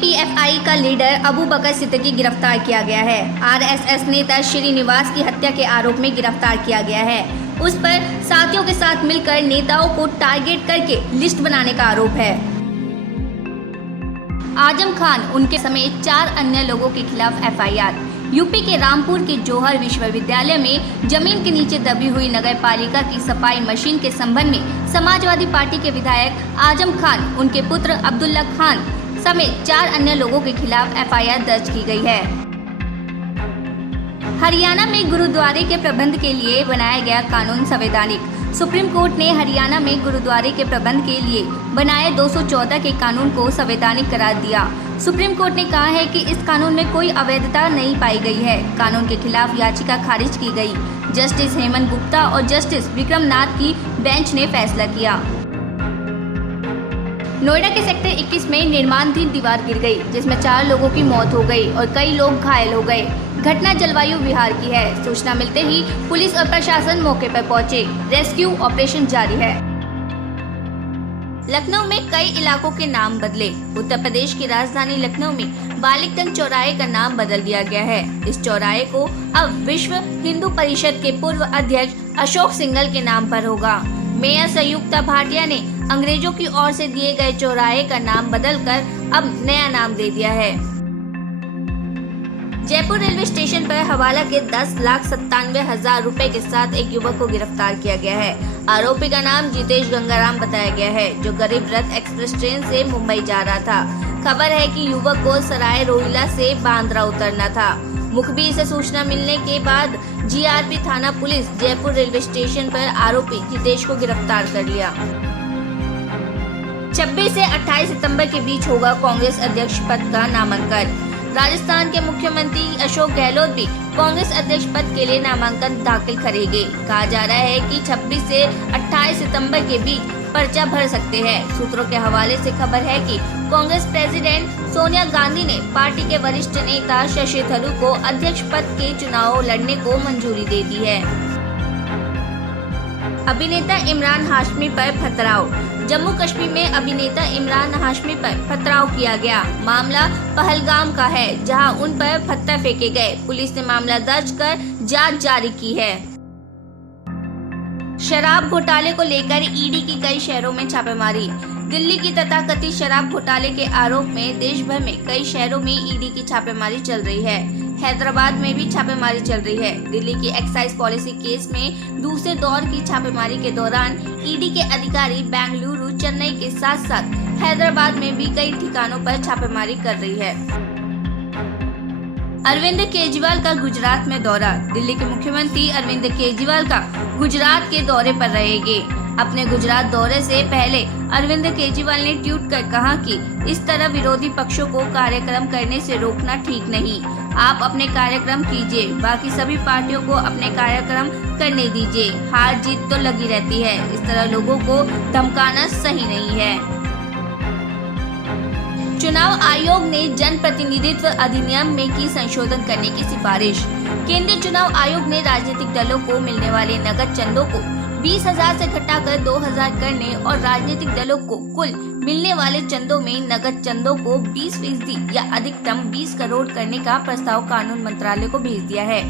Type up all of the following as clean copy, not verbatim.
PFI का leader Abu बकर सिद्दीकी गिरफ्तार किया गया है। आरएसएस नेता श्रीनिवास की हत्या के आरोप में गिरफ्तार किया गया है। उस पर साथियों के साथ मिलकर नेताओं को टारगेट करके लिस्ट बनाने का आरोप है। आजम खान उनके समेत 4 अन्य लोगों के खिलाफ एफआईआर। यूपी के रामपुर के जौहर विश्वविद्यालय में जमीन के नीचे दबी हुई नगर पालिका की सफाई मशीन के संबंध में समाजवादी पार्टी के विधायक आजम खान, उनके पुत्र अब्दुल्ला खान समेत 4 अन्य लोगों के खिलाफ एफआईआर दर्ज की गई है। हरियाणा में गुरुद्वारे के प्रबंध के लिए बनाया गया कानून संवैधानिक। सुप्रीम कोर्ट ने हरियाणा में गुरुद्वारे के प्रबंध के लिए बनाए 214 के कानून को संवैधानिक करार दिया। सुप्रीम कोर्ट ने कहा है कि इस कानून में कोई अवैधता नहीं पाई गई है। कानून के खिलाफ याचिका खारिज की गई। जस्टिस हेमंत गुप्ता और जस्टिस विक्रम नाथ की बेंच ने फैसला किया। नोएडा के सेक्टर 21 में निर्माणाधीन दीवार गिर गई, जिसमें 4 लोगों की मौत हो गई और कई लोग घायल हो गए। घटना जलवायु विहार की है। सूचना मिलते ही पुलिस और प्रशासन मौके पर पहुंचे। रेस्क्यू ऑपरेशन जारी है। लखनऊ में कई इलाकों के नाम बदले। उत्तर प्रदेश की राजधानी लखनऊ में बालिकगंज चौराहे का नाम बदल दिया गया है। इस चौराहे को अब विश्व हिंदू परिषद के पूर्व अध्यक्ष अशोक सिंघल के नाम पर होगा। मेयर संयुक्ता भाटिया ने अंग्रेजों की ओर से दिए गए चौराहे का नाम बदलकर अब नया नाम दे दिया है। जयपुर रेलवे स्टेशन पर हवाला के 10,97,000 रुपए के साथ एक युवक को गिरफ्तार किया गया है। आरोपी का नाम जितेश गंगाराम बताया गया है, जो गरीब रथ एक्सप्रेस ट्रेन से मुंबई जा रहा था। खबर है कि युवक को सराय रोहिला से बांद्रा उतरना था। मुखबिर से सूचना मिलने के बाद जीआरपी थाना पुलिस जयपुर रेलवे स्टेशन पर आरोपी जितेश को गिरफ्तार कर लिया। 26 से 28 सितंबर के बीच होगा कांग्रेस अध्यक्ष पद का नामांकन। राजस्थान के मुख्यमंत्री अशोक गहलोत भी कांग्रेस अध्यक्ष पद के लिए नामांकन दाखिल करेंगे। कहा जा रहा है कि 26 से 28 सितंबर के बीच पर्चा भर सकते हैं। सूत्रों के हवाले से खबर है कि कांग्रेस प्रेसिडेंट सोनिया गांधी ने पार्टी के वरिष्ठ नेता शशि थरूर को अध्यक्ष पद के चुनाव लड़ने को मंजूरी दे दी है। अभिनेता इमरान हाशमी पर पथराव। जम्मू कश्मीर में अभिनेता इमरान हाशमी पर पथराव किया गया। मामला पहलगाम का है, जहां उन पर पत्थर फेंके गए। पुलिस ने मामला दर्ज कर जांच जारी की है। शराब घोटाले को लेकर ईडी की कई शहरों में छापेमारी। दिल्ली की तथाकथित शराब घोटाले के आरोप में देश भर में कई शहरों में ईडी की छापेमारी चल रही है। हैदराबाद में भी छापेमारी चल रही है। दिल्ली की एक्साइज पॉलिसी केस में दूसरे दौर की छापेमारी के दौरान ईडी के अधिकारी बेंगलुरु, चेन्नई के साथ साथ हैदराबाद में भी कई ठिकानों पर छापेमारी कर रही है। अरविंद केजरीवाल का गुजरात में दौरा। दिल्ली के मुख्यमंत्री अरविंद केजरीवाल का गुजरात के दौरे पर रहेंगे। अपने गुजरात दौरे से पहले अरविंद केजरीवाल ने ट्वीट कर कहा कि इस तरह विरोधी पक्षों को कार्यक्रम करने से रोकना ठीक नहीं। आप अपने कार्यक्रम कीजिए, बाकी सभी पार्टियों को अपने कार्यक्रम करने दीजिए। हार जीत तो लगी रहती है, इस तरह लोगों को धमकाना सही नहीं है। चुनाव आयोग ने जन प्रतिनिधित्व अधिनियम में की संशोधन करने की सिफारिश। केंद्रीय चुनाव आयोग ने राजनीतिक दलों को मिलने वाले नकद चंदों को 20,000 से घटाकर 2,000 करने और राजनीतिक दलों को कुल मिलने वाले चंदों में नकद चंदों को 20% या अधिकतम 20 करोड़ करने का प्रस्ताव कानून मंत्रालय को भेज दिया है।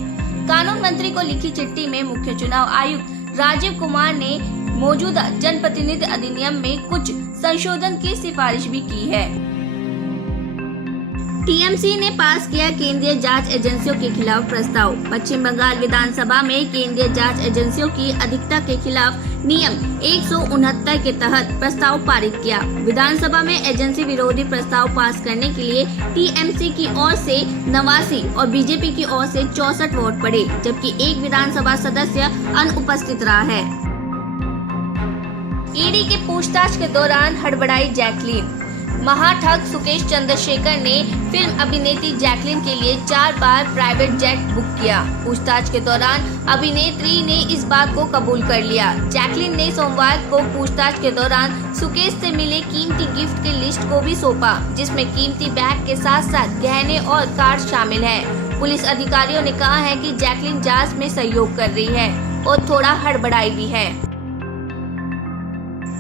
कानून मंत्री को लिखी चिट्ठी में मुख्य चुनाव आयुक्त राजीव कुमार ने मौजूदा जनप्रतिनिधि अधिनियम में कुछ संशोधन की सिफारिश भी की है। टीएमसी ने पास किया केंद्रीय जांच एजेंसियों के खिलाफ प्रस्ताव। पश्चिम बंगाल विधानसभा में केंद्रीय जांच एजेंसियों की अधिकता के खिलाफ नियम 169 के तहत प्रस्ताव पारित किया। विधानसभा में एजेंसी विरोधी प्रस्ताव पास करने के लिए टीएमसी की ओर से 89 और बीजेपी की ओर से 64 वोट पड़े, जबकि एक विधानसभा सदस्य अनुपस्थित रहा है। ईडी के पूछताछ के दौरान हड़बड़ाई जैकलीन। महाठग सुकेश चंद्रशेखर ने फिल्म अभिनेत्री जैकलीन के लिए 4 बार प्राइवेट जेट बुक किया। पूछताछ के दौरान अभिनेत्री ने इस बात को कबूल कर लिया। जैकलीन ने सोमवार को पूछताछ के दौरान सुकेश से मिले कीमती गिफ्ट की लिस्ट को भी सौंपा, जिसमें कीमती बैग के साथ साथ गहने और कार्ड शामिल हैं। पुलिस अधिकारियों ने कहा है कि जैकलीन जांच में सहयोग कर रही है और थोड़ा हड़बड़ाई भी है।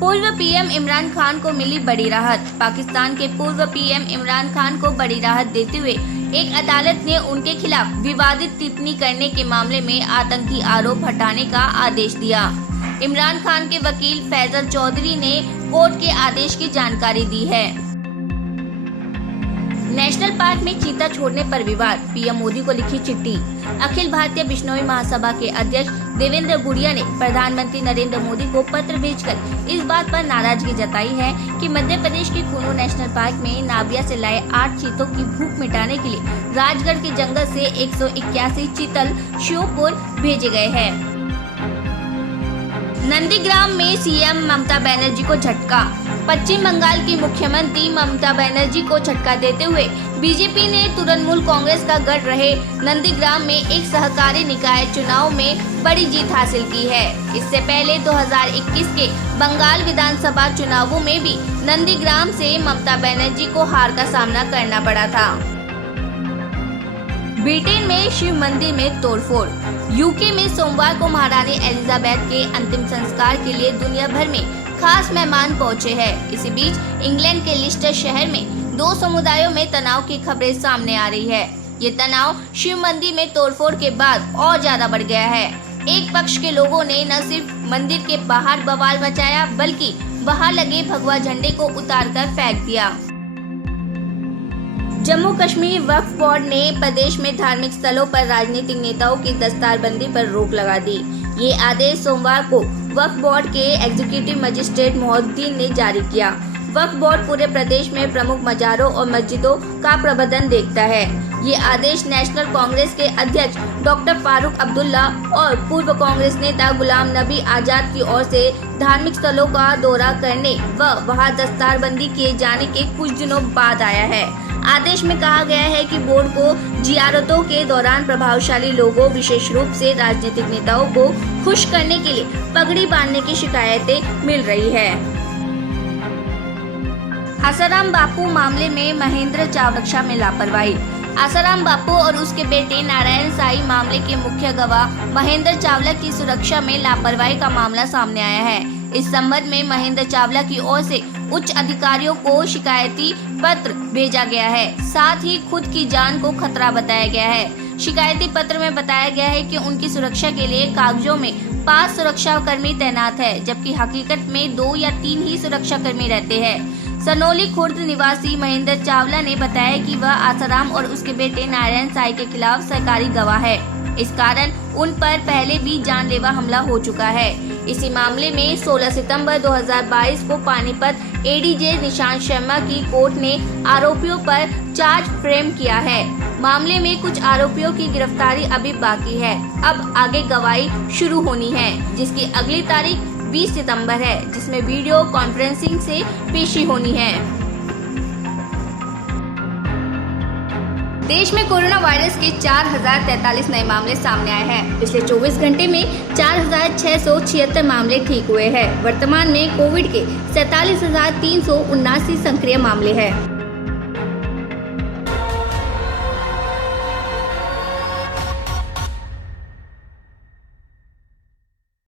पूर्व पीएम इमरान खान को मिली बड़ी राहत। पाकिस्तान के पूर्व पीएम इमरान खान को बड़ी राहत देते हुए एक अदालत ने उनके खिलाफ विवादित टिप्पणी करने के मामले में आतंकी आरोप हटाने का आदेश दिया। इमरान खान के वकील फैजल चौधरी ने कोर्ट के आदेश की जानकारी दी है। नेशनल पार्क में चीता छोड़ने पर विवाद, पीएम मोदी को लिखी चिट्ठी। अखिल भारतीय बिश्नोई महासभा के अध्यक्ष देवेंद्र गुड़िया ने प्रधानमंत्री नरेंद्र मोदी को पत्र भेजकर इस बात पर नाराजगी जताई है कि मध्य प्रदेश के कुल्लू नेशनल पार्क में नाबिया से लाए 8 चीतों की भूख मिटाने के लिए राजगढ़ के जंगल से 181 चीतल श्योपुर भेजे गए हैं। नंदीग्राम में सीएम ममता बनर्जी को झटका। पश्चिम बंगाल की मुख्यमंत्री ममता बनर्जी को झटका देते हुए बीजेपी ने तृणमूल कांग्रेस का गढ़ रहे नंदीग्राम में एक सहकारी निकाय चुनाव में बड़ी जीत हासिल की है। इससे पहले 2021 के बंगाल विधानसभा चुनावों में भी नंदीग्राम से ममता बनर्जी को हार का सामना करना पड़ा था। ब्रिटेन में शिव मंदिर में तोड़फोड़। यूके में सोमवार को महारानी एलिजाबेथ के अंतिम संस्कार के लिए दुनिया भर में खास मेहमान पहुंचे हैं। इसी बीच इंग्लैंड के लिस्टर शहर में 2 समुदायों में तनाव की खबरें सामने आ रही है। ये तनाव शिव मंदिर में तोड़फोड़ के बाद और ज्यादा बढ़ गया है। एक पक्ष के लोगों ने न सिर्फ मंदिर के बाहर बवाल मचाया बल्कि बाहर लगे भगवा झंडे को उतारकर फेंक दिया। जम्मू कश्मीर वक्फ बोर्ड ने प्रदेश में धार्मिक स्थलों पर राजनीतिक नेताओं की दस्तारबंदी पर रोक लगा दी। ये आदेश सोमवार को वक्फ बोर्ड के एग्जीक्यूटिव मजिस्ट्रेट मोहुद्दीन ने जारी किया। वक्फ बोर्ड पूरे प्रदेश में प्रमुख मजारों और मस्जिदों का प्रबंधन देखता है। ये आदेश नेशनल कांग्रेस के अध्यक्ष डॉक्टर फारूक अब्दुल्ला और पूर्व कांग्रेस नेता गुलाम नबी आजाद की ओर से धार्मिक स्थलों का दौरा करने व वहां दस्तारबंदी किए जाने के कुछ दिनों बाद आया है। आदेश में कहा गया है कि बोर्ड को जियारतों के दौरान प्रभावशाली लोगों, विशेष रूप से राजनीतिक नेताओं को खुश करने के लिए पगड़ी बांधने की शिकायतें मिल रही है। आसाराम बापू मामले में महेंद्र चावला में लापरवाही। आसाराम बापू और उसके बेटे नारायण साईं मामले के मुख्य गवाह महेंद्र चावला की सुरक्षा में लापरवाही का मामला सामने आया है। इस संबंध में महेंद्र चावला की ओर से उच्च अधिकारियों को शिकायती पत्र भेजा गया है। साथ ही खुद की जान को खतरा बताया गया है। शिकायती पत्र में बताया गया है कि उनकी सुरक्षा के लिए कागजों में 5 सुरक्षा कर्मी तैनात है, जबकि हकीकत में 2 या 3 ही सुरक्षा कर्मी रहते हैं। सनोली खुर्द निवासी महेंद्र चावला ने बताया कि वह आसाराम और उसके बेटे नारायण साईं के खिलाफ सरकारी गवाह है। इस कारण उन पर पहले भी जानलेवा हमला हो चुका है। इसी मामले में 16 सितंबर 2022 को पानीपत एडीजे निशांत शर्मा की कोर्ट ने आरोपियों पर चार्ज फ्रेम किया है। मामले में कुछ आरोपियों की गिरफ्तारी अभी बाकी है। अब आगे गवाही शुरू होनी है, जिसकी अगली तारीख 20 सितंबर है, जिसमें वीडियो कॉन्फ्रेंसिंग से पेशी होनी है। देश में कोरोना वायरस के 4043 नए मामले सामने आए हैं। पिछले 24 घंटे में 4676 मामले ठीक हुए हैं। वर्तमान में कोविड के 47,379 सक्रिय मामले हैं।